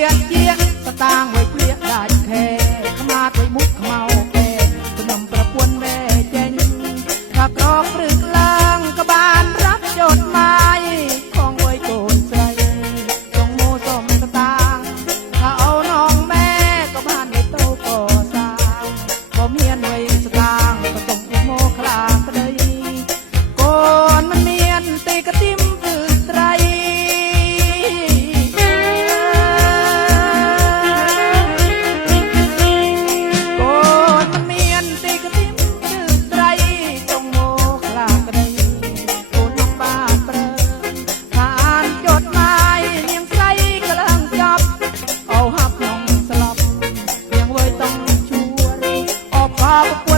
ียดเยียงสตางไว้เปลี่ยนได้แค่ขมาดไว้มุกเมาแก่ขนมประปวนแม่เจนกระกรอกหรือ pop.